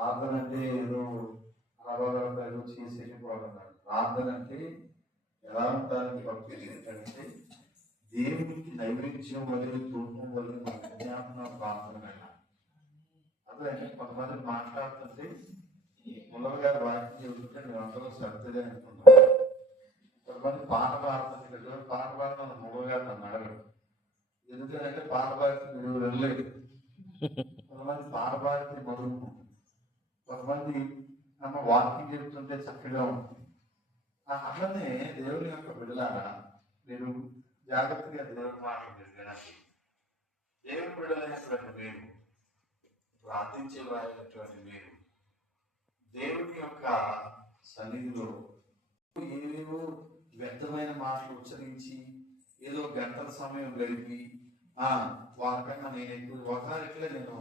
ప్రార్థన అంటే ఏదో అలవాటు ఏదో చేసేసుకోవడం కాదు. ప్రార్థన అంటే ఎలా ఉండడానికి భక్తి ఏంటంటే దేవునికి నైవేద్యం వల్ల తూపం వల్ల మన విజ్ఞాపన ప్రార్థన వెళ్ళాలి. అదే కొంతమంది మాట్లాడుతుంటే ముల్లవ గారు వాక్యం చెబుతుంటే మేము అందరం శ్రద్ధగా అనుకుంటున్నాం. కొంతమంది పాట పాడుతుంది కదా, పాట పాడుతున్న ముల్లవ గారు నన్ను అడగడు. ఎందుకంటే పాట పాడితే మీరు వెళ్ళలేదు. కొంతమంది పాట పాడితే మరుగు, కొంతమంది ನಮ್ಮ వాకింగ్ చెబుతుంటే చక్కగా ఉంటుంది. అట్లనే దేవుని యొక్క బిడ్డలారా మీరు జాగ్రత్తగా దేవుని మాటలు వినండి. దేవుని బిడ్డలైనటువంటి మీరు, ప్రార్థించే వారైనటువంటి మీరు దేవుని యొక్క సన్నిధిలో ఏవేవో వ్యర్థమైన మాటలు ఉచ్చరించి ఏదో గంటల సమయం గడిపి వారికన్నా నేను ఎక్కువ ఒకసారి ఇట్లే నేను